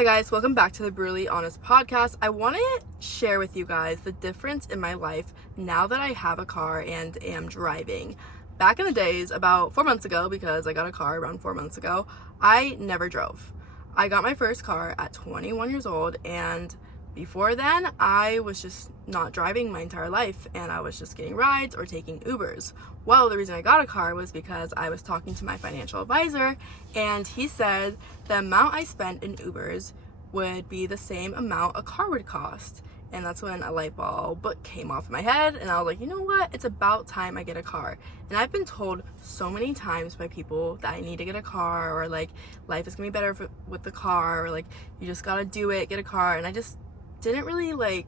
Hi guys, welcome back to the Brutally Honest podcast. I want to share with you guys the difference in my life now that I have a car and am driving. Back in the days, about 4 months ago, because I got a car around 4 months ago, I never drove. I got my first car at 21 years old, and before then, I was just not driving my entire life, and I was just getting rides or taking Ubers. Well, the reason I got a car was because I was talking to my financial advisor, and he said the amount I spent in Ubers would be the same amount a car would cost. And that's when a light bulb came off my head, and I was like, you know what? It's about time I get a car. And I've been told so many times by people that I need to get a car, or like life is gonna be better with the car, or like you just gotta do it, get a car. And I just didn't really like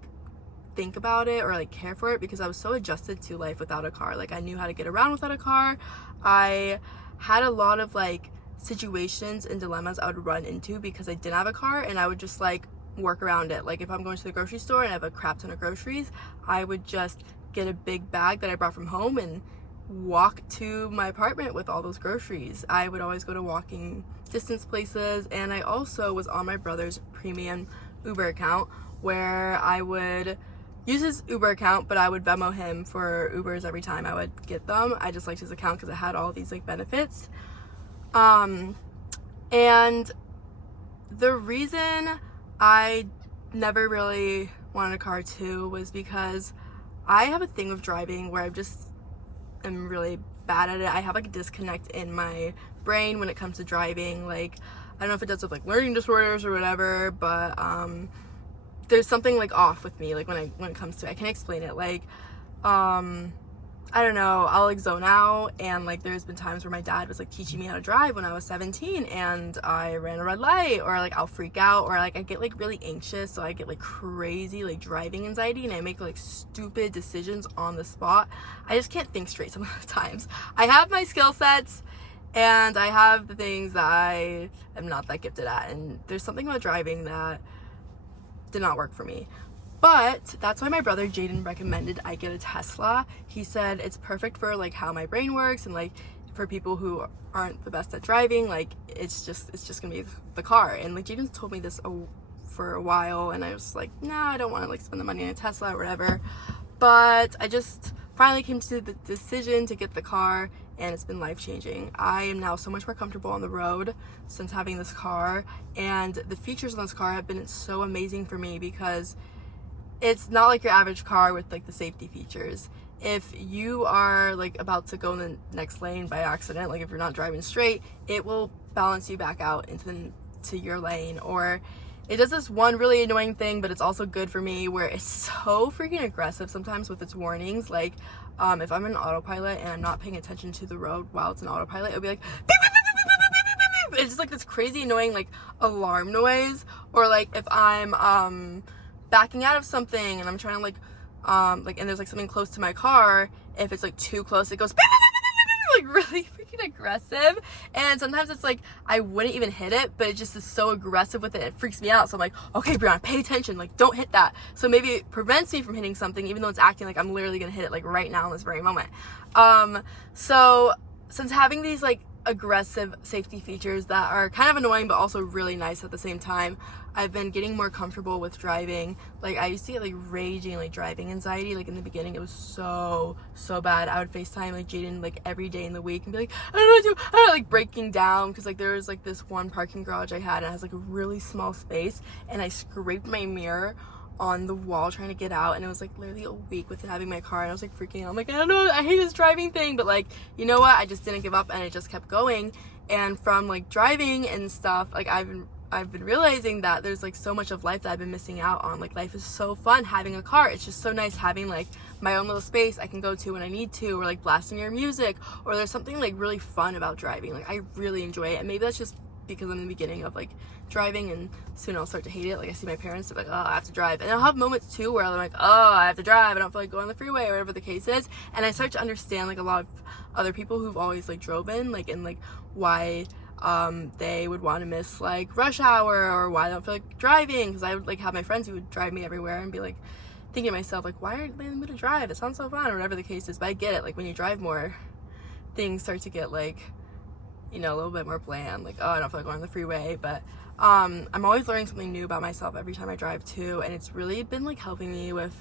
think about it or like care for it because I was so adjusted to life without a car. Like I knew how to get around without a car. I had a lot of like situations and dilemmas I would run into because I didn't have a car, and I would just like work around it. Like if I'm going to the grocery store and I have a crap ton of groceries, I would just get a big bag that I brought from home and walk to my apartment with all those groceries. I would always go to walking distance places, and I also was on my brother's premium Uber account where I would use his Uber account, but I would Venmo him for Ubers every time I would get them. I just liked his account because it had all these like benefits. And the reason I never really wanted a car too was because I have a thing with driving where I just am really bad at it. I have like a disconnect in my brain when it comes to driving. Like I don't know if it does with like learning disorders or whatever, but there's something like off with me like when it comes to it. I can't explain it. Like I don't know, I'll like zone out, and like there's been times where my dad was like teaching me how to drive when I was 17 and I ran a red light, or like I'll freak out, or like I get like really anxious, so I get like crazy like driving anxiety and I make like stupid decisions on the spot. I just can't think straight some of the times. I have my skill sets and I have the things that I am not that gifted at, and there's something about driving that did not work for me. But that's why my brother Jaden recommended I get a Tesla. He said it's perfect for like how my brain works, and like for people who aren't the best at driving, like it's just gonna be the car. And like Jaden's told me this for a while, and I was like, nah, I don't want to like spend the money on a Tesla or whatever. But I just finally came to the decision to get the car, and it's been life-changing. I am now so much more comfortable on the road since having this car, and the features on this car have been so amazing for me because it's not like your average car with like the safety features. If you are like about to go in the next lane by accident, like if you're not driving straight, it will balance you back out into your lane. Or it does this one really annoying thing, but it's also good for me, where it's so freaking aggressive sometimes with its warnings. Like if I'm in autopilot and I'm not paying attention to the road while it's in autopilot, it'll be like beep, beep, beep, beep, beep, beep, beep, beep. It's just like this crazy annoying like alarm noise. Or like if I'm backing out of something and I'm trying to like and there's like something close to my car, if it's like too close, it goes like really freaking aggressive. And sometimes it's like I wouldn't even hit it, but it just is so aggressive with it freaks me out. So I'm like, okay Brianna, pay attention, like don't hit that. So maybe it prevents me from hitting something even though it's acting like I'm literally gonna hit it like right now in this very moment. So since having these like aggressive safety features that are kind of annoying but also really nice at the same time, I've been getting more comfortable with driving. Like I used to get like raging like driving anxiety. Like in the beginning it was so bad. I would FaceTime like Jaden like every day in the week and be like, I don't know what to do, I don't know, like breaking down, because like there was like this one parking garage I had, and it has like a really small space, and I scraped my mirror on the wall trying to get out, and it was like literally a week with having my car, and I was like freaking out. I'm like, I don't know, I hate this driving thing, but like, you know what, I just didn't give up, and I just kept going. And from like driving and stuff, like I've been realizing that there's like so much of life that I've been missing out on. Like life is so fun having a car. It's just so nice having like my own little space I can go to when I need to, or like blasting your music, or there's something like really fun about driving. Like I really enjoy it, and maybe that's just because I'm in the beginning of like driving, and soon I'll start to hate it. Like I see my parents, they're like, oh, I have to drive, and I'll have moments too where I'm like, oh, I have to drive, I don't feel like going on the freeway, or whatever the case is. And I start to understand like a lot of other people who've always like driven, like, and like why they would want to miss like rush hour, or why they don't feel like driving. Because I would like have my friends who would drive me everywhere and be like thinking to myself like, why aren't they in the mood to drive, it sounds so fun, or whatever the case is. But I get it, like when you drive more, things start to get like, you know, a little bit more bland, like, oh, I don't feel like going on the freeway. But I'm always learning something new about myself every time I drive too, and it's really been like helping me with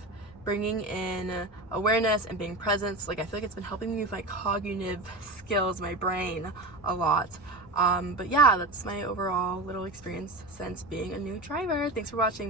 bringing in awareness and being present. Like I feel like it's been helping me with my cognitive skills, my brain, a lot. But yeah, that's my overall little experience since being a new driver. Thanks for watching.